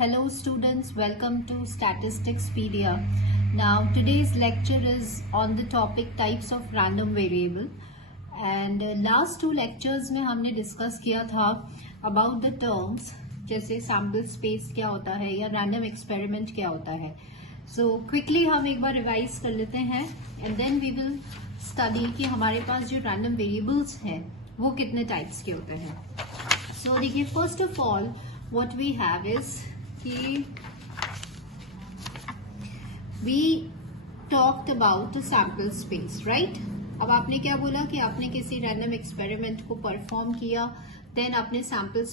Hello students, welcome to Statisticspedia. Now today's lecture is on the topic types of random variable and last two lectures में हमने discuss किया था about the terms जैसे sample space क्या होता है या random experiment क्या होता है. So quickly हम एक बार revise कर लेते हैं and then we will study कि हमारे पास जो random variables हैं वो कितने types के होते हैं. So देखिए first of all what we have is कि we talked about the sample space, right? अब आपने क्या बोला कि आपने किसी random experiment को perform किया, then आपने sample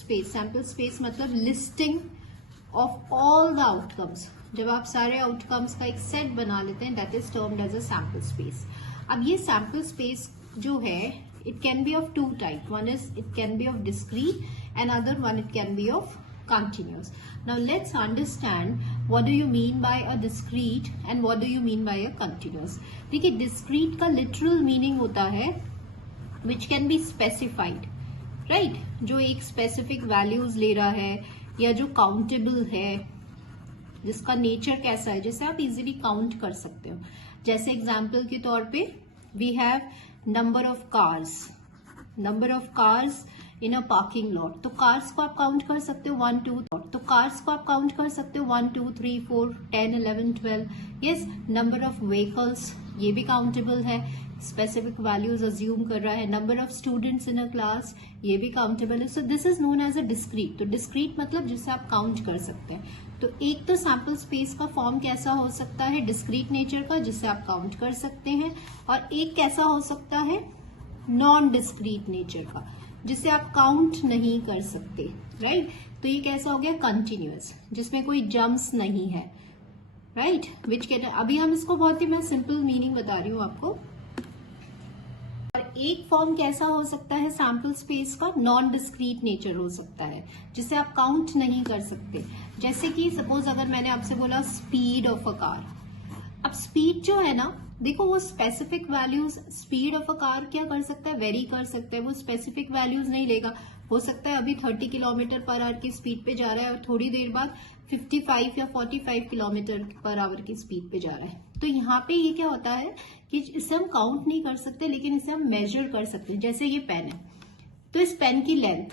space मतलब listing of all the outcomes. जब आप सारे outcomes का एक set बना लेते हैं, that is termed as a sample space. अब ये sample space जो है, it can be of two types. One is it can be of discrete, and other one it can be of continuous. Now let's understand what do you mean by a discrete and what do you mean by a continuous. देखिए discrete का literal meaning होता है which can be specified, right? जो एक specific values ले रहा है या जो countable है, जिसका nature कैसा है, जिसे आप easily count कर सकते हो. जैसे example के तौर पे we have number of cars in a parking lot. तो कार्स को आप काउंट कर सकते हो 1 2 तो कार्स को आप काउंट कर सकते हो 1 2 3 4 10 11 12. यस, नंबर ऑफ व्हीकल्स ये भी काउंटेबल है, स्पेसिफिक वैल्यूज अज्यूम कर रहा है. Number of students in a class ये भी काउंटेबल है. So this is known as a discrete. तो डिस्क्रीट मतलब जिसे आप काउंट कर सकते हैं. तो एक तो सैंपल स्पेस का फॉर्म कैसा हो सकता है, डिस्क्रीट नेचर का जिसे आप काउंट कर सकते हैं, और एक कैसा हो सकता है नॉन डिस्क्रीट नेचर का जिसे आप काउंट नहीं कर सकते, राइट? तो ये कैसा हो गया कंटिन्यूअस, जिसमें कोई जम्प्स नहीं है, राइट? विच कैन अभी हम इसको बहुत ही मैं सिंपल मीनिंग बता रही हूं आपको. और एक फॉर्म कैसा हो सकता है सैंपल स्पेस का, नॉन डिस्क्रीट नेचर हो सकता है जिसे आप काउंट नहीं कर सकते. जैसे कि सपोज अगर मैंने आपसे बोला स्पीड ऑफ अ कार. अब स्पीड जो है ना, देखो वो specific values, speed of a car क्या कर सकता है, वेरी कर सकता है. वो स्पेसिफिक वैल्यूज नहीं लेगा. हो सकता है अभी 30 किलोमीटर पर आवर की स्पीड पे जा रहा है और थोड़ी देर बाद 55 या 45 किलोमीटर पर आवर की स्पीड पे जा रहा है. तो यहाँ पे ये क्या होता है कि इसे हम काउंट नहीं कर सकते, लेकिन इसे हम मेजर कर सकते हैं. जैसे ये पेन है, तो इस पेन की लेंथ,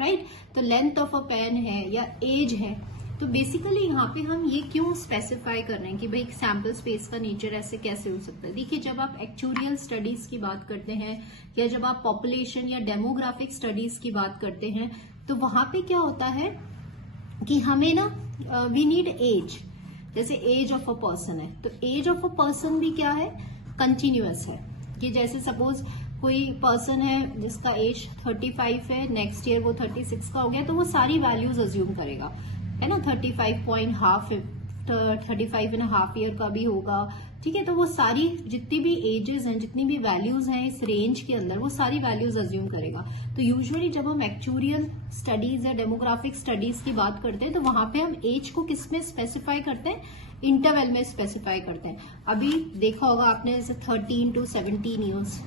राइट? तो लेंथ ऑफ अ पेन है या एज है. तो बेसिकली यहाँ पे हम ये क्यों स्पेसिफाई कर रहे हैं कि भाई सैंपल स्पेस का नेचर ऐसे कैसे हो सकता है. देखिए जब आप एक्चुरियल स्टडीज की बात करते हैं या जब आप पॉपुलेशन या डेमोग्राफिक स्टडीज की बात करते हैं, तो वहां पे क्या होता है कि हमें ना वी नीड एज. जैसे एज ऑफ अ पर्सन है, तो एज ऑफ अ पर्सन भी क्या है, कंटिन्यूअस है. कि जैसे सपोज कोई पर्सन है जिसका एज 35 है, नेक्स्ट ईयर वो 36 का हो गया, तो वो सारी वैल्यूज अज्यूम करेगा, है ना. 35.5 ईयर का भी होगा, ठीक है. तो वो सारी जितनी भी एजेस हैं, जितनी भी वैल्यूज हैं इस रेंज के अंदर, वो सारी वैल्यूज अज्यूम करेगा. तो यूजुअली जब हम एक्चुरियल स्टडीज या डेमोग्राफिक स्टडीज की बात करते हैं, तो वहां पे हम एज को किस में स्पेसिफाई करते हैं, इंटरवल में स्पेसिफाई करते हैं. अभी देखा होगा आपने जैसे 13 to 17 ईयर्स,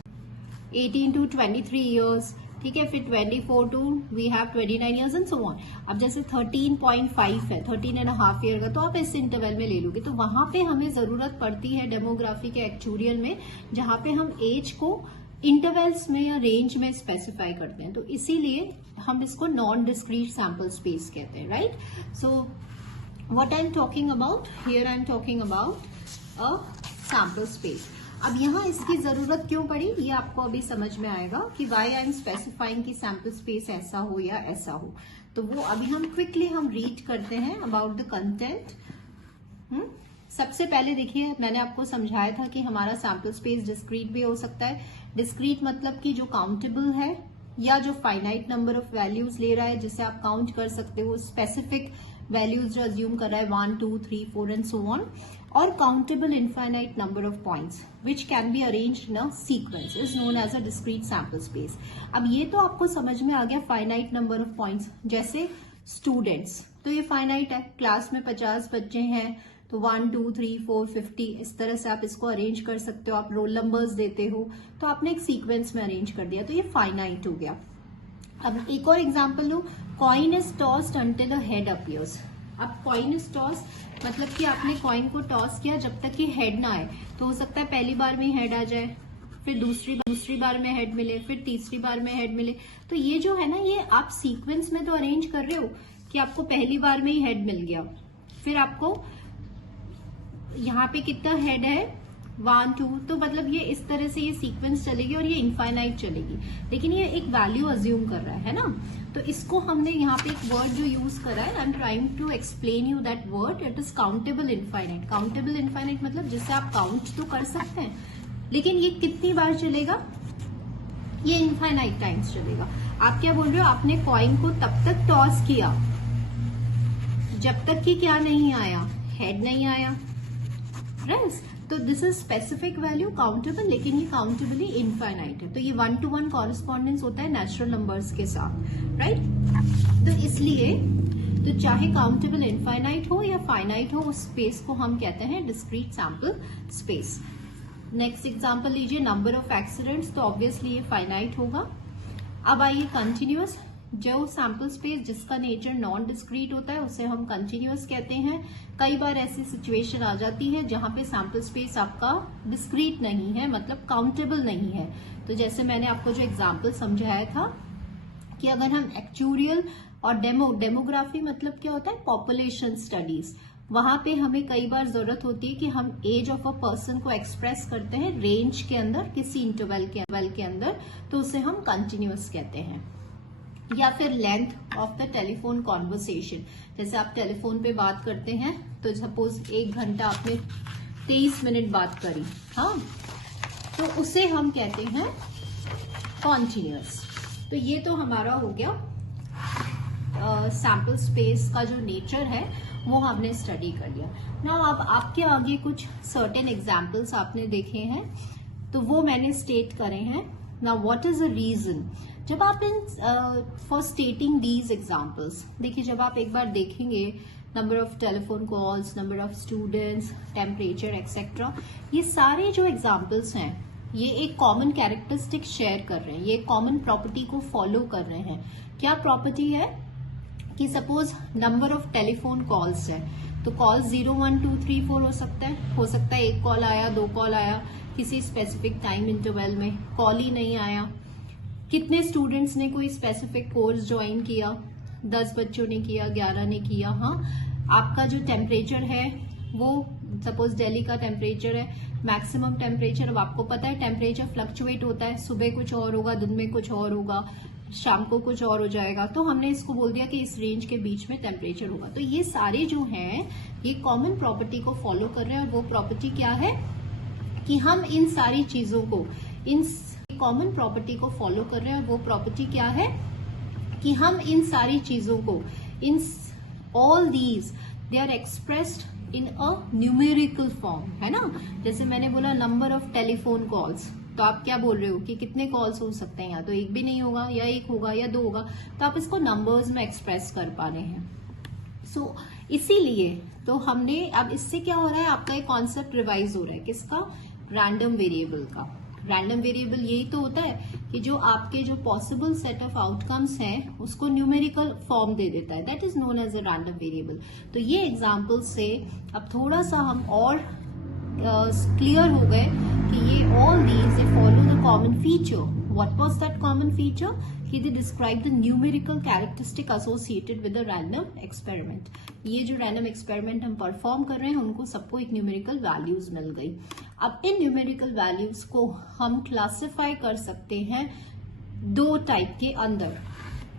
18 to 23 ईयर्स, ठीक है. फिर 24 to we have 29 years and so on. अब जैसे 13.5 है, 13.5 ईयर का, तो आप इस इंटरवल में ले लोगे. तो वहां पे हमें जरूरत पड़ती है डेमोग्राफी के एक्चुरियल में, जहां पे हम एज को इंटरवल्स में या रेंज में स्पेसिफाई करते हैं. तो इसीलिए हम इसको नॉन डिस्क्रीट सैंपल स्पेस कहते हैं, right? So what I am talking about here, I am talking about a sample space. अब यहाँ इसकी जरूरत क्यों पड़ी, ये आपको अभी समझ में आएगा कि वाई आई एम स्पेसिफाइंग कि सैंपल स्पेस ऐसा हो या ऐसा हो. तो वो अभी हम क्विकली हम रीड करते हैं अबाउट द कंटेंट. सबसे पहले देखिए मैंने आपको समझाया था कि हमारा सैंपल स्पेस डिस्क्रीट भी हो सकता है. डिस्क्रीट मतलब कि जो काउंटेबल है या जो फाइनाइट नंबर ऑफ वैल्यूज ले रहा है जिसे आप काउंट कर सकते हो, स्पेसिफिक वैल्यूज जो अज्यूम कर रहा है 1 2 3 4 एंड सो ऑन. और countable infinite number of points which can be arranged in a sequence is known as a discrete sample space. अब ये तो आपको समझ में आ गया फाइनाइट नंबर ऑफ पॉइंट्स. जैसे स्टूडेंट्स, तो ये फाइनाइट है, क्लास में 50 बच्चे हैं, तो 1 2 3 4 50 इस तरह से आप इसको अरेंज कर सकते हो. आप रोल नंबर्स देते हो, तो आपने एक सीक्वेंस में अरेंज कर दिया, तो ये फाइनाइट हो गया. अब एक और example low, coin is tossed until a head appears. अब कॉइन इज टॉस मतलब कि आपने कॉइन को टॉस किया जब तक कि हेड ना आए, तो हो सकता है पहली बार में ही हेड आ जाए, फिर दूसरी बार में हेड मिले, फिर तीसरी बार में हेड मिले। तो ये जो है ना, ये आप सीक्वेंस में तो अरेंज कर रहे हो कि आपको पहली बार में ही हेड मिल गया, फिर आपको यहाँ पे कितना हेड है 1 2, तो मतलब ये इस तरह से ये सीक्वेंस चलेगी और ये इनफाइनाइट चलेगी, लेकिन ये एक वैल्यू अज्यूम कर रहा है ना। तो इसको हमने यहाँ पे एक वर्ड जो यूज करा है, I am trying to explain you that word, it is countable infinite. Countable infinite मतलब जिससे आप काउंट तो कर सकते हैं, लेकिन ये कितनी बार चलेगा, ये इनफाइनाइट टाइम्स चलेगा। आप क्या बोल रहे हो, आपने कॉइन को तब तक टॉस किया जब तक कि क्या नहीं आया, हेड नहीं आया, राइट। तो this is specific value countable, लेकिन ये काउंटेबली इनफाइनाइट है। तो ये 1-to-1 कॉरेस्पॉन्डेंस होता है नेचुरल नंबर्स के साथ, राइट। तो इसलिए तो चाहे काउंटेबल इनफाइनाइट हो या फाइनाइट हो, उस स्पेस को हम कहते हैं discrete sample space. Next example लीजिए, नंबर ऑफ एक्सीडेंट्स, तो ऑब्वियसली ये फाइनाइट होगा। अब आइए कंटिन्यूअस, जो सैंपल स्पेस जिसका नेचर नॉन डिस्क्रीट होता है उसे हम कंटिन्यूअस कहते हैं। कई बार ऐसी सिचुएशन आ जाती है जहां पे सैंपल स्पेस आपका डिस्क्रीट नहीं है, मतलब काउंटेबल नहीं है। तो जैसे मैंने आपको जो एग्जांपल समझाया था कि अगर हम एक्चुरियल और डेमोग्राफी मतलब क्या होता है, पॉपुलेशन स्टडीज, वहां पे हमें कई बार जरूरत होती है कि हम एज ऑफ अ पर्सन को एक्सप्रेस करते हैं रेंज के अंदर, किसी इंटरवल के अंदर, तो उसे हम कंटिन्यूअस कहते हैं। या फिर length of the telephone conversation, जैसे आप टेलीफोन पे बात करते हैं, तो सपोज 1 घंटा आपने 23 मिनट बात करी, हाँ, तो उसे हम कहते हैं कॉन्टिन्यूअस। तो ये तो हमारा हो गया सैंपल स्पेस का जो नेचर है वो हमने स्टडी कर लिया। नाउ अब आपके आगे कुछ सर्टेन एग्जाम्पल्स आपने देखे हैं, तो वो मैंने स्टेट करे हैं। Now what is the reason, जब आप in for stating these examples, देखिए जब आप एक बार देखेंगे number of telephone calls, number of students, temperature etcetera, ये सारे जो एग्जाम्पल्स हैं ये एक कॉमन कैरेक्टरिस्टिक शेयर कर रहे हैं, ये कॉमन प्रॉपर्टी को फॉलो कर रहे हैं। क्या प्रॉपर्टी है कि suppose number of telephone calls है, तो कॉल 0 1 2 3 4 हो सकता है 1 कॉल आया, 2 कॉल आया, किसी स्पेसिफिक टाइम इंटरवल में कॉल ही नहीं आया। कितने स्टूडेंट्स ने कोई स्पेसिफिक कोर्स ज्वाइन किया, 10 बच्चों ने किया, 11 ने किया। हाँ, आपका जो टेम्परेचर है वो सपोज दिल्ली का टेम्परेचर है, मैक्सिमम टेम्परेचर, अब आपको पता है टेम्परेचर फ्लक्चुएट होता है, सुबह कुछ और होगा, दिन में कुछ और होगा, शाम को कुछ और हो जाएगा, तो हमने इसको बोल दिया कि इस रेंज के बीच में टेम्परेचर होगा। तो ये सारे जो हैं ये कॉमन प्रॉपर्टी को फॉलो कर रहे हैं, और वो प्रॉपर्टी क्या है कि हम इन सारी चीजों को, इन कॉमन प्रॉपर्टी को फॉलो कर रहे हैं, और वो प्रॉपर्टी क्या है कि हम इन सारी चीजों को, in all these they are expressed in a numerical form, है ना। जैसे मैंने बोला नंबर ऑफ टेलीफोन कॉल्स, तो आप क्या बोल रहे हो कि कितने कॉल्स हो सकते हैं, या तो एक भी नहीं होगा, या 1 होगा, या 2 होगा, तो आप इसको नंबर्स में एक्सप्रेस कर पा रहे हैं। सो इसीलिए तो हमने, अब इससे क्या हो रहा है, आपका एक कॉन्सेप्ट रिवाइज हो रहा है, किसका, रैंडम वेरिएबल का। रैंडम वेरिएबल यही तो होता है कि जो आपके जो पॉसिबल सेट ऑफ आउटकम्स हैं उसको न्यूमेरिकल फॉर्म दे देता है, that is known as a random variable. तो ये एग्जांपल से अब थोड़ा सा हम और क्लियर हो गए कि ये all these they follow the common feature. What was that common feature, कि they describe the numerical characteristic associated with the random experiment. ये जो रैंडम एक्सपेरिमेंट हम परफॉर्म कर रहे हैं उनको सबको एक न्यूमेरिकल वैल्यूज मिल गई। अब इन न्यूमेरिकल वैल्यूज को हम क्लासिफाई कर सकते हैं 2 टाइप के अंदर।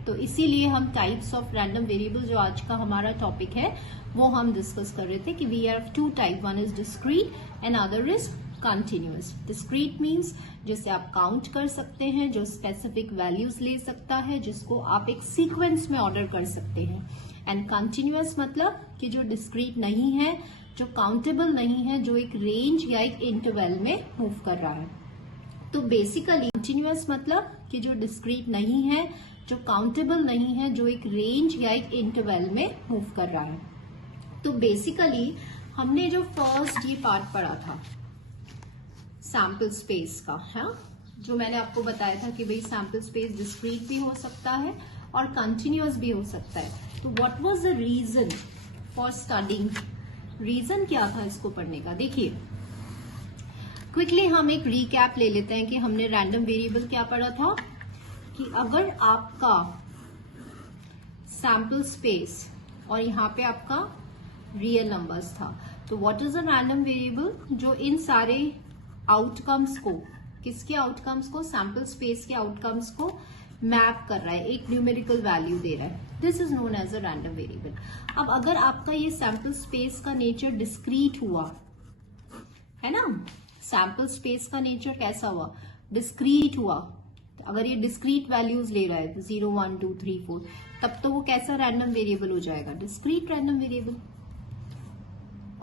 तो इसीलिए हम टाइप्स ऑफ रैंडम वेरिएबल, जो आज का हमारा टॉपिक है, वो हम डिस्कस कर रहे थे कि we have 2 type, one is discrete and other is continuous. Discrete means जिसे आप काउंट कर सकते हैं, जो स्पेसिफिक वैल्यूज ले सकता है, जिसको आप एक सीक्वेंस में ऑर्डर कर सकते हैं। एंड कंटिन्यूअस मतलब कि जो डिस्क्रीट नहीं है, जो काउंटेबल नहीं है, जो एक रेंज या एक इंटरवल में मूव कर रहा है। तो बेसिकली कंटिन्यूअस मतलब कि जो डिस्क्रीट नहीं है, जो काउंटेबल नहीं है, जो एक रेंज या एक इंटरवल में मूव कर रहा है। तो बेसिकली हमने जो फर्स्ट ये पार्ट पढ़ा था सैंपल स्पेस का, है, जो मैंने आपको बताया था कि भाई सैंपल स्पेस डिस्क्रीट भी हो सकता है और कंटिन्यूअस भी हो सकता है। तो what was the reason for studying, reason क्या था इसको पढ़ने का? देखिए क्विकली हम एक रीकैप ले लेते हैं कि हमने रैंडम वेरिएबल क्या पढ़ा था, कि अगर आपका सैंपल स्पेस और यहाँ पे आपका रियल नंबर्स था, तो what is a random variable, जो इन सारे आउटकम्स को, किसके आउटकम्स को, सैंपल स्पेस के आउटकम्स को मैप कर रहा है, एक न्यूमेरिकल वैल्यू दे रहा है। This is known as a random variable. अब अगर आपका ये सैंपल स्पेस का नेचर डिस्क्रीट हुआ है ना, सैंपल स्पेस का नेचर कैसा हुआ, डिस्क्रीट हुआ, अगर ये डिस्क्रीट वैल्यूज ले रहा है 0 1 2 3 4, तब तो वो कैसा रैंडम वेरिएबल हो जाएगा, डिस्क्रीट रैंडम वेरिएबल।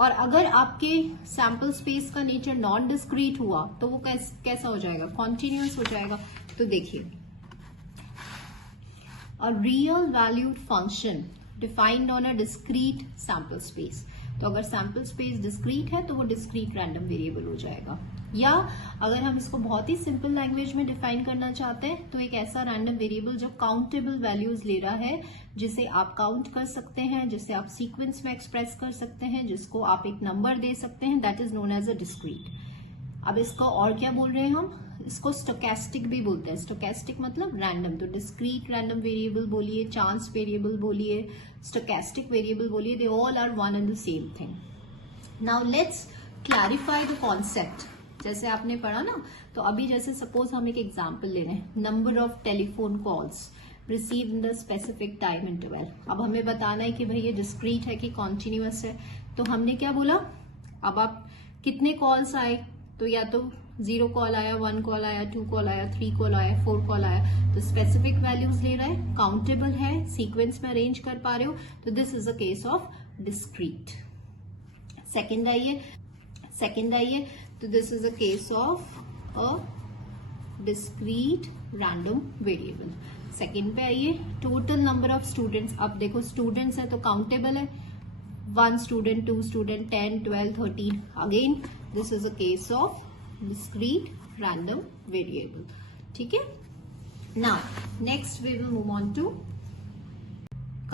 और अगर आपके सैंपल स्पेस का नेचर नॉन डिस्क्रीट हुआ तो वो कैसा हो जाएगा, कॉन्टिन्यूअस हो जाएगा। तो देखिए a real valued function defined on a discrete sample space, तो अगर सैंपल स्पेस डिस्क्रीट है तो वो डिस्क्रीट रैंडम वेरिएबल हो जाएगा। या अगर हम इसको बहुत ही सिंपल लैंग्वेज में डिफाइन करना चाहते हैं तो एक ऐसा रैंडम वेरिएबल जो काउंटेबल वैल्यूज ले रहा है, जिसे आप काउंट कर सकते हैं, जिसे आप सीक्वेंस में एक्सप्रेस कर सकते हैं, जिसको आप एक नंबर दे सकते हैं, that is known as a discrete. अब इसको और क्या बोल रहे हैं हम, इसको स्टोकेस्टिक भी बोलते हैं। स्टोकेस्टिक मतलब रैंडम, तो डिस्क्रीट रैंडम वेरिएबल बोलिए, चांस वेरिएबल बोलिए, स्टोकेस्टिक वेरिएबल बोलिए, they all are one and the same thing. Now let's clarify the concept. जैसे आपने पढ़ा ना, तो अभी जैसे सपोज हम एक एग्जांपल ले रहे हैं, number of telephone calls receive in the specific time interval. अब हमें बताना है कि भाई ये डिस्क्रीट है कि कॉन्टिन्यूअस है। तो हमने क्या बोला, अब आप कितने कॉल्स आए, तो या तो 0 कॉल आया, 1 कॉल आया, 2 कॉल आया, 3 कॉल आया, 4 कॉल आया, तो स्पेसिफिक वैल्यूज ले रहा है, काउंटेबल है, सीक्वेंस में अरेंज कर पा रहे हो, तो this is a case of discrete. Second आइए, तो this is a case of a discrete random variable. Second पे आइए, टोटल नंबर ऑफ स्टूडेंट्स। अब देखो स्टूडेंट्स है तो काउंटेबल है, 1 student, 2 student, 10 12 13, again this is a case of discrete random variable. ठीक है, now next we will move on to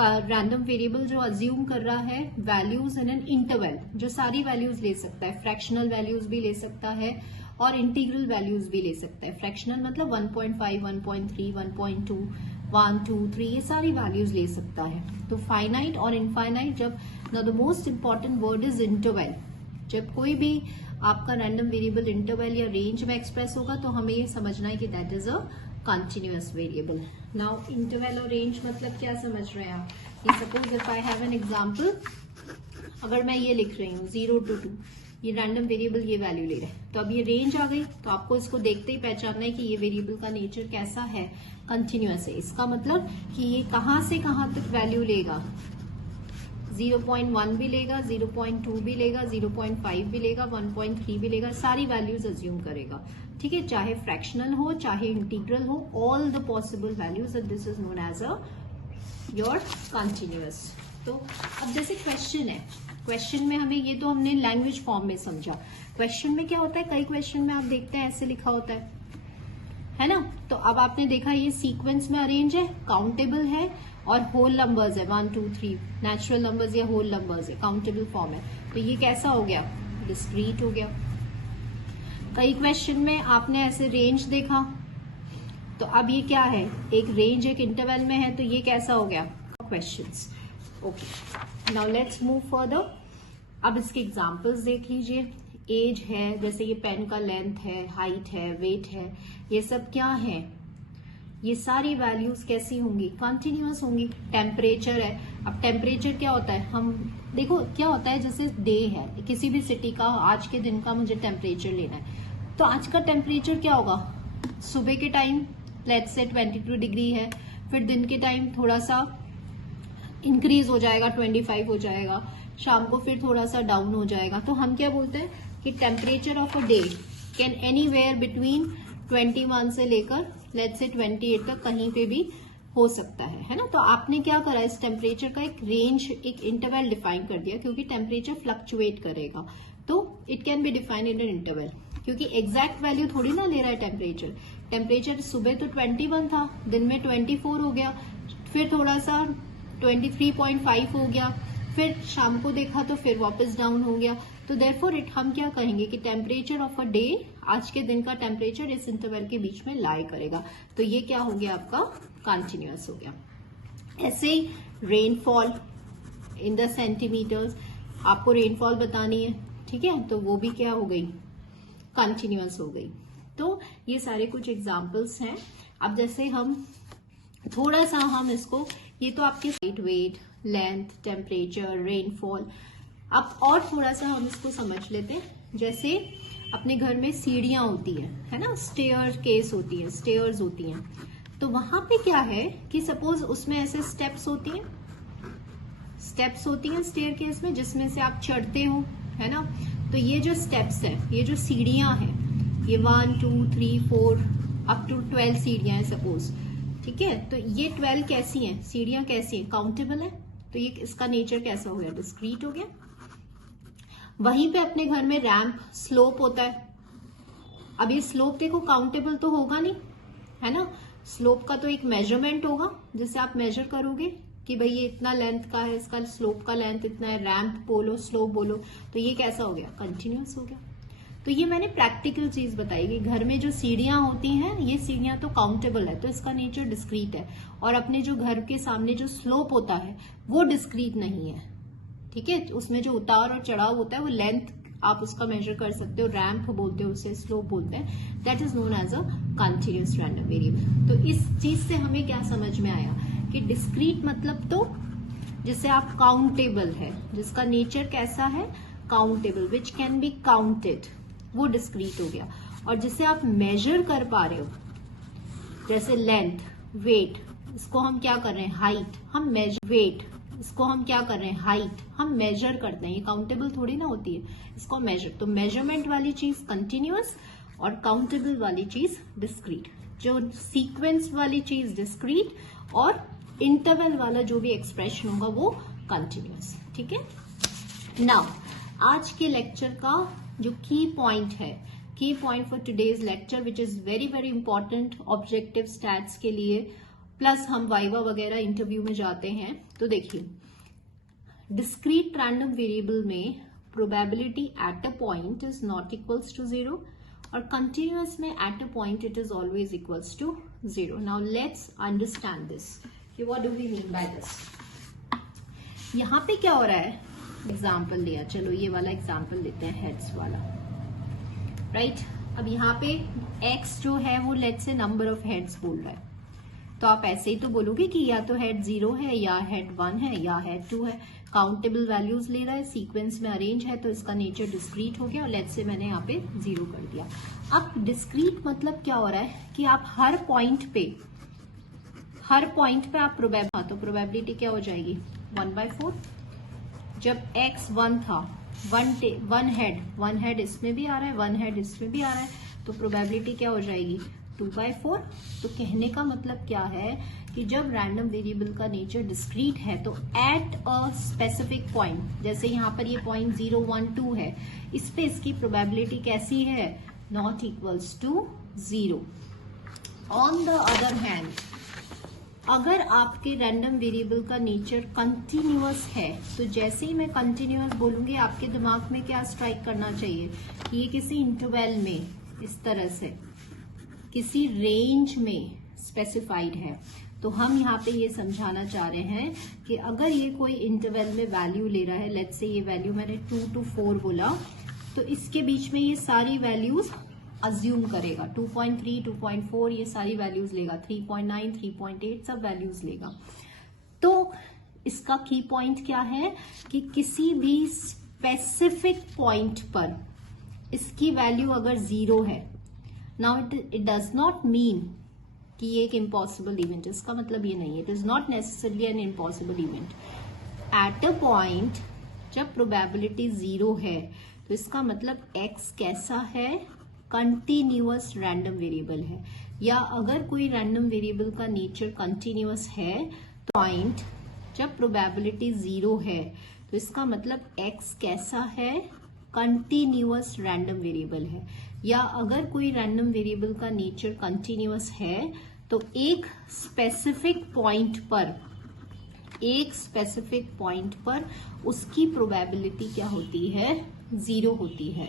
random variable जो अज्यूम कर रहा है वैल्यूज इन एन इंटरवल, जो सारी वैल्यूज ले सकता है, फ्रैक्शनल वैल्यूज भी ले सकता है और इंटीग्रल वैल्यूज भी ले सकता है। फ्रैक्शनल मतलब 1.5 1.3 1.2 1 2 3, ये सारी वैल्यूज ले सकता है। तो फाइनाइट और इनफाइनाइट, जब now the most important word is interval. जब कोई भी आपका रैंडम वेरिएबल इंटरवल या रेंज में एक्सप्रेस होगा तो हमें ये समझना है कि that is a continuous variable. Now interval और रेंज मतलब क्या समझ रहे हैं आप, कि suppose if I have an example, अगर मैं ये लिख रही हूँ 0 to 2, ये रैंडम वेरिएबल ये वैल्यू ले रहा है, तो अब ये रेंज आ गई, तो आपको इसको देखते ही पहचानना है कि ये वेरिएबल का नेचर कैसा है, कंटिन्यूअस है। इसका मतलब कि ये कहां से कहां तक वैल्यू लेगा, 0.1 भी लेगा, 0.2 भी लेगा, 0.5 भी लेगा, 1.3 भी लेगा, सारी वैल्यूज अज्यूम करेगा। ठीक है, चाहे फ्रैक्शनल हो चाहे इंटीग्रल हो, all the possible values, and this is known as a your continuous. तो अब जैसे क्वेश्चन है, क्वेश्चन में हमें ये तो हमने लैंग्वेज फॉर्म में समझा, क्वेश्चन में क्या होता है, कई क्वेश्चन में आप देखते हैं ऐसे लिखा होता है ना। तो अब आपने देखा ये सीक्वेंस में अरेंज है, काउंटेबल है और होल नंबर्स है, 1 2 3 नेचुरल नंबर्स या होल नंबर्स है, काउंटेबल फॉर्म है, तो ये कैसा हो गया, डिस्क्रीट हो गया। कई क्वेश्चन में आपने ऐसे रेंज देखा, तो अब ये क्या है, एक रेंज एक इंटरवल में है, तो ये कैसा हो गया, questions. Okay, now let's move further. अब इसके एग्जांपल्स देख लीजिए। एज है, जैसे ये पेन का लेंथ है, हाइट है, वेट है, ये सब क्या है, ये सारी वैल्यूज कैसी होंगी, कंटिन्यूअस होंगी। टेम्परेचर है, अब टेम्परेचर क्या होता है, हम देखो क्या होता है, जैसे डे है किसी भी सिटी का, आज के दिन का मुझे टेम्परेचर लेना है, तो आज का टेम्परेचर क्या होगा, सुबह के टाइम लेट्स से 22 डिग्री है, फिर दिन के टाइम थोड़ा सा इंक्रीज हो जाएगा, 25 हो जाएगा, शाम को फिर थोड़ा सा डाउन हो जाएगा। तो हम क्या बोलते हैं कि temperature of a day can anywhere between 21 से लेकर लेट्स से 28 तक कहीं पे भी हो सकता है ना। तो आपने क्या करा, इस टेम्परेचर का एक रेंज, एक इंटरवल डिफाइन कर दिया, क्योंकि टेम्परेचर फ्लक्चुएट करेगा, तो it can be defined in an interval. क्योंकि एग्जैक्ट वैल्यू थोड़ी ना ले रहा है टेम्परेचर। टेम्परेचर सुबह तो 21 था, दिन में 24 हो गया, फिर थोड़ा सा 23.5 हो गया, फिर शाम को देखा तो फिर वापस डाउन हो गया। तो देयरफॉर इट हम क्या कहेंगे कि टेम्परेचर ऑफ अ डे, आज के दिन का टेम्परेचर इस इंटरवल के बीच में लाई करेगा। तो ये क्या हो गया आपका कंटिन्यूअस हो गया। ऐसे ही रेनफॉल इन द सेंटीमीटर्स, आपको रेनफॉल बतानी है, ठीक है, तो वो भी क्या हो गई कंटिन्यूअस हो गई। तो ये सारे कुछ एग्जांपल्स हैं। अब जैसे हम थोड़ा सा हम इसको, ये तो आपके height, weight, length, temperature, rainfall. अब और थोड़ा सा हम इसको समझ लेते हैं। जैसे अपने घर में सीढ़ियां होती है ना, स्टेयर केस होती है, स्टेयर्स होती हैं, तो वहां पे क्या है कि सपोज उसमें ऐसे स्टेप्स होती हैं, स्टेयर केस में, जिसमें से आप चढ़ते हो, है ना। तो ये जो स्टेप्स है, ये जो सीढ़ियां हैं, ये 1 2 3 4 अप टू 12 सीढ़ियां हैं सपोज, ठीक है। तो ये 12 कैसी हैं सीढ़ियां, कैसी हैं, काउंटेबल है। तो ये इसका नेचर कैसा हो गया, डिस्क्रीट हो गया। वहीं पे अपने घर में रैंप, स्लोप होता है। अब ये स्लोप देखो काउंटेबल तो होगा नहीं, है ना। स्लोप का तो एक मेजरमेंट होगा जिससे आप मेजर करोगे कि भाई ये इतना लेंथ का है, इसका स्लोप का लेंथ इतना है, रैंप बोलो, स्लोप बोलो। तो ये कैसा हो गया, कंटिन्यूअस हो गया। तो ये मैंने प्रैक्टिकल चीज बताई कि घर में जो सीढ़ियां होती हैं, ये सीढ़ियां तो काउंटेबल है, तो इसका नेचर डिस्क्रीट है। और अपने जो घर के सामने जो स्लोप होता है वो डिस्क्रीट नहीं है, ठीक है। उसमें जो उतार और चढ़ाव होता है वो लेंथ आप उसका मेजर कर सकते हो, रैंप बोलते हो उसे, स्लोप बोलते हैं, that is known as a continuous random variable. तो इस चीज से हमें क्या समझ में आया कि डिस्क्रीट मतलब तो जिसे आप काउंटेबल है, जिसका नेचर कैसा है, countable, which can be counted, वो डिस्क्रीट हो गया। और जिसे आप मेजर कर पा रहे हो, जैसे लेंथ, वेट, इसको हम क्या कर रहे हैं, हाइट, हम मेजर, वेट, इसको हम क्या कर रहे हैं, हाइट, हम मेजर करते हैं, ये काउंटेबल थोड़ी ना होती है, इसको मेजर। तो मेजरमेंट वाली चीज कंटिन्यूअस और काउंटेबल वाली चीज डिस्क्रीट। जो सीक्वेंस वाली चीज डिस्क्रीट और इंटरवल वाला जो भी एक्सप्रेशन होगा वो कंटिन्यूअस, ठीक है। नाउ आज के लेक्चर का जो की पॉइंट है, की point for today's lecture which is very very important objective stats के लिए, प्लस हम वाइवा वगैरह इंटरव्यू में जाते हैं। तो देखिए, डिस्क्रीट रैंडम वेरिएबल में probability at a point is not equals to 0 और कंटिन्यूअस में at a point it is always equals to 0। Now let's understand this कि what do we mean by this. यहाँ पे क्या हो रहा है, एग्जाम्पल लिया, चलो ये वाला एग्जाम्पल लेते हैं, हेड्स वाला, राइट। अब यहाँ पे x जो है वो let's say number of heads बोल रहा है, तो आप ऐसे ही तो बोलोगे कि या तो हेड 0 है, या हेड 1 है, या हेड 2 है। काउंटेबल वैल्यूज ले रहा है, सीक्वेंस में अरेंज है, तो इसका नेचर डिस्क्रीट हो गया और लेट्स से मैंने यहाँ पे 0 कर दिया। अब डिस्क्रीट मतलब क्या हो रहा है कि आप हर पॉइंट पे आप तो प्रोबेबिलिटी क्या हो जाएगी, 1/4। जब x 1 था, वन हेड इसमें भी आ रहा है, 1 हेड इसमें भी आ रहा है, तो प्रोबेबिलिटी क्या हो जाएगी, 2/4। तो कहने का मतलब क्या है कि जब रैंडम वेरिएबल का नेचर डिस्क्रीट है तो एट अ स्पेसिफिक पॉइंट, जैसे यहाँ पर ये पॉइंट 0 1 2 है, इस पे इसकी प्रोबेबिलिटी कैसी है, not equals to 0। On the other hand, अगर आपके रैंडम वेरिएबल का नेचर कंटिन्यूअस है, तो जैसे ही मैं कंटिन्यूअस बोलूंगी आपके दिमाग में क्या स्ट्राइक करना चाहिए कि ये किसी इंटरवल में, इस तरह से किसी रेंज में स्पेसिफाइड है। तो हम यहाँ पे ये समझाना चाह रहे हैं कि अगर ये कोई इंटरवल में वैल्यू ले रहा है, लेट्स से ये वैल्यू मैंने 2 to 4 बोला, तो इसके बीच में ये सारी वैल्यूज अज्यूम करेगा, 2.3 2.4 ये सारी वैल्यूज लेगा, 3.9 3.8 सब वैल्यूज लेगा। तो इसका की पॉइंट क्या है कि किसी भी स्पेसिफिक पॉइंट पर इसकी वैल्यू अगर 0 है, now it does not mean कि ये एक इम्पॉसिबल इवेंट, इसका मतलब ये नहीं है, it is not necessarily an impossible event. Eight a point जब प्रोबेबिलिटी 0 है तो इसका मतलब x कैसा है, कंटिन्यूअस रैंडम वेरिएबल है। या अगर कोई रैंडम वेरिएबल का नेचर कंटिन्यूअस है तो पॉइंट जब प्रोबेबिलिटी 0 है तो इसका मतलब x कैसा है, कंटिन्यूअस रैंडम वेरिएबल है। या अगर कोई रैंडम वेरिएबल का नेचर कंटिन्यूअस है तो एक स्पेसिफिक पॉइंट पर उसकी प्रोबेबिलिटी क्या होती है, 0 होती है।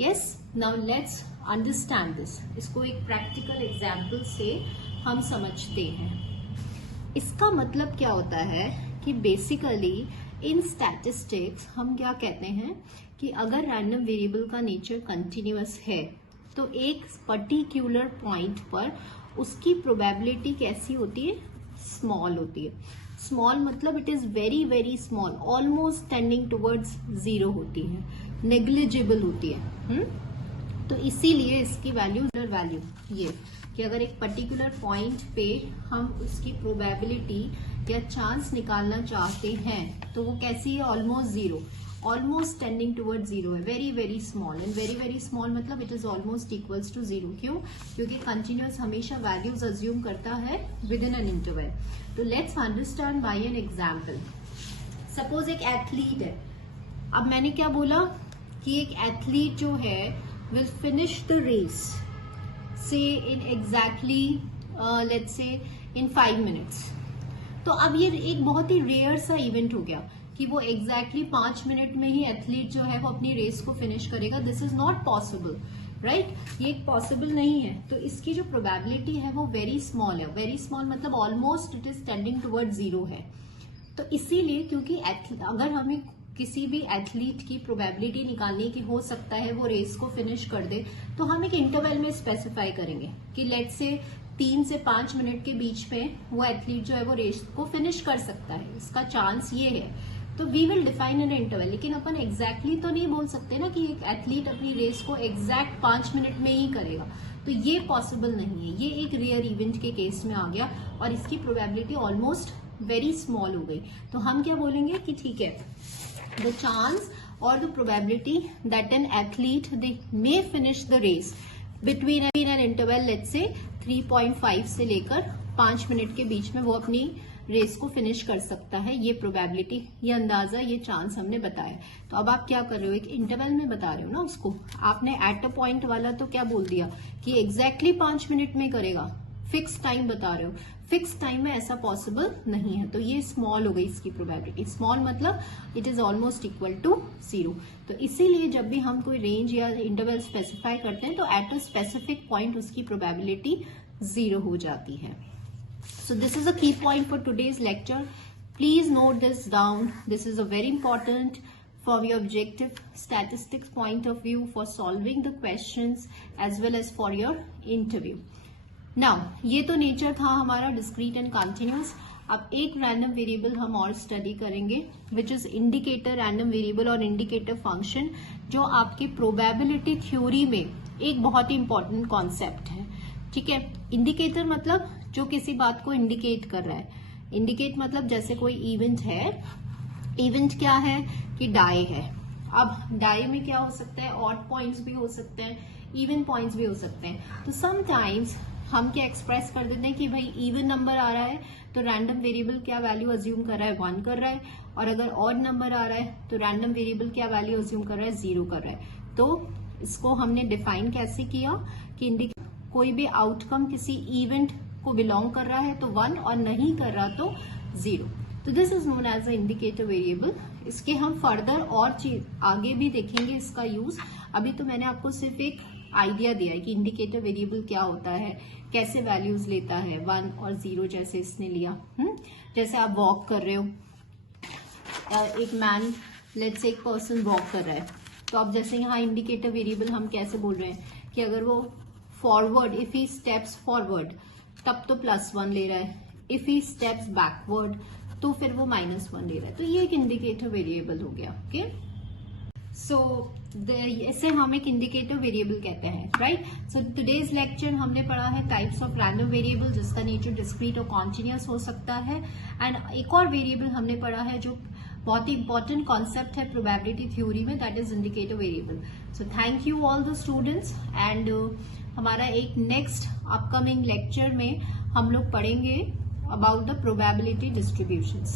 Yes, now let's understand this. इसको एक प्रैक्टिकल एग्जाम्पल से हम समझते हैं। इसका मतलब क्या होता है कि बेसिकली इन स्टैटिस्टिक्स हम क्या कहते हैं कि अगर रैंडम वेरिएबल का नेचर कंटिन्यूअस है तो एक पर्टिकुलर पॉइंट पर उसकी प्रोबेबिलिटी कैसी होती है, स्मॉल होती है। स्मॉल मतलब it is very very small, almost tending towards 0 होती है, नेग्लिजिबल होती है। तो इसीलिए इसकी वैल्यू ये कि अगर एक पर्टिकुलर पॉइंट पे हम उसकी प्रोबेबिलिटी या चांस निकालना चाहते हैं तो वो कैसी है, ऑलमोस्ट 0, ऑलमोस्ट टेंडिंग टुवर्ड 0 है, very very small. And very very small मतलब it is almost equals to 0। क्यों? क्योंकि कंटिन्यूअस हमेशा वैल्यूज अज्यूम करता है विद इन एन इंटरवल। तो let's understand by an example. Suppose एक एथलीट है। अब मैंने क्या बोला कि एक एथलीट जो है will finish the race say in exactly let's say in 5 minutes। तो अब ये एक बहुत ही रेयर सा इवेंट हो गया कि वो एग्जैक्टली 5 मिनट में ही एथलीट जो है वो अपनी रेस को फिनिश करेगा। This is not possible, right? ये पॉसिबल नहीं है। तो इसकी जो प्रोबेबिलिटी है वो वेरी स्मॉल है। वेरी स्मॉल मतलब almost it is tending toward 0 है। तो इसीलिए क्योंकि अगर हमें किसी भी एथलीट की प्रोबेबिलिटी निकालनी की हो सकता है वो रेस को फिनिश कर दे, तो हम एक इंटरवल में स्पेसिफाई करेंगे कि लेट्स से 3 से 5 मिनट के बीच में वो एथलीट जो है वो रेस को फिनिश कर सकता है, इसका चांस ये है। तो we will define an interval. लेकिन अपन एग्जैक्टली तो नहीं बोल सकते ना कि एक एथलीट अपनी रेस को एग्जैक्ट 5 मिनट में ही करेगा, तो ये पॉसिबल नहीं है। ये एक रेयर इवेंट के केस में आ गया और इसकी प्रोबेबिलिटी ऑलमोस्ट वेरी स्मॉल हो गई। तो हम क्या बोलेंगे कि ठीक है, the chance or the probability that an athlete they may finish the race between an interval let's say 3.5 से लेकर 5 मिनट के बीच में वो अपनी रेस को फिनिश कर सकता है। ये प्रोबेबिलिटी, ये अंदाजा, ये चांस हमने बताया। तो अब आप क्या कर रहे हो, एक इंटरवल में बता रहे हो ना उसको। आपने एट अ पॉइंट वाला तो क्या बोल दिया कि एग्जैक्टली 5 मिनट में करेगा, फिक्स टाइम बता रहे हो। फिक्स टाइम में ऐसा पॉसिबल नहीं है, तो ये स्मॉल हो गई इसकी प्रोबेबिलिटी। स्मॉल मतलब it is almost equal to 0। तो इसीलिए जब भी हम कोई रेंज या इंटरवल स्पेसिफाई करते हैं तो एट अ स्पेसिफिक पॉइंट उसकी प्रोबेबिलिटी 0 हो जाती है। सो दिस इज अ की point for today's lecture. Please note this down. This is a very important from your objective statistics point of view for solving the questions as well as for your interview. Now ये तो nature था हमारा discrete and continuous. अब एक random variable हम और study करेंगे which is indicator random variable और इंडिकेटर फंक्शन, जो आपके प्रोबेबिलिटी थ्योरी में एक बहुत ही इंपॉर्टेंट कॉन्सेप्ट है। ठीक है, इंडिकेटर मतलब जो किसी बात को इंडिकेट कर रहा है। इंडिकेट मतलब जैसे कोई इवेंट है, इवेंट क्या है कि डाई है। अब डाई में क्या हो सकता है, ऑड पॉइंट्स भी हो सकते हैं, इवन पॉइंट्स भी हो सकते हैं। तो समटाइम्स हम क्या एक्सप्रेस कर देते हैं कि भाई इवन नंबर आ रहा है तो रैंडम वेरिएबल क्या वैल्यू अज्यूम कर रहा है, 1 कर रहा है, और अगर ऑड नंबर आ रहा है तो रैंडम वेरिएबल क्या वैल्यू अज्यूम कर रहा है, 0 कर रहा है। तो इसको हमने डिफाइन कैसे किया कि कोई भी आउटकम किसी इवेंट को बिलोंग कर रहा है तो 1 और नहीं कर रहा तो 0। तो this is known as a indicator variable. इसके हम फर्दर और चीज आगे भी देखेंगे इसका यूज। अभी तो मैंने आपको सिर्फ एक आइडिया दिया है कि इंडिकेटर वेरिएबल क्या होता है, कैसे वैल्यूज लेता है, 1 और 0 जैसे इसने लिया। जैसे आप वॉक कर रहे हो, एक मैन लेट्स से एक पर्सन वॉक कर रहा है, तो अब जैसे यहाँ इंडिकेटर वेरिएबल हम कैसे बोल रहे हैं कि अगर वो forward, if he steps forward तब तो +1 ले रहा है, इफ ही स्टेप्स बैकवर्ड तो फिर वो -1 ले रहा है। तो ये एक इंडिकेटर वेरिएबल हो गया। ओके, सो ऐसे हम एक इंडिकेटर वेरिएबल कहते हैं, राइट। सो टुडेज लेक्चर हमने पढ़ा है टाइप्स ऑफ रैंडम वेरिएबल, जिसका नेचर डिस्क्रीट और कॉन्टिन्यूअस हो सकता है। एंड एक और वेरिएबल हमने पढ़ा है जो बहुत ही इंपॉर्टेंट कॉन्सेप्ट है प्रोबेबिलिटी थ्योरी में, that is indicator variable. So thank you all the students. And हमारा एक नेक्स्ट अपकमिंग लेक्चर में हम लोग पढ़ेंगे about the probability distributions.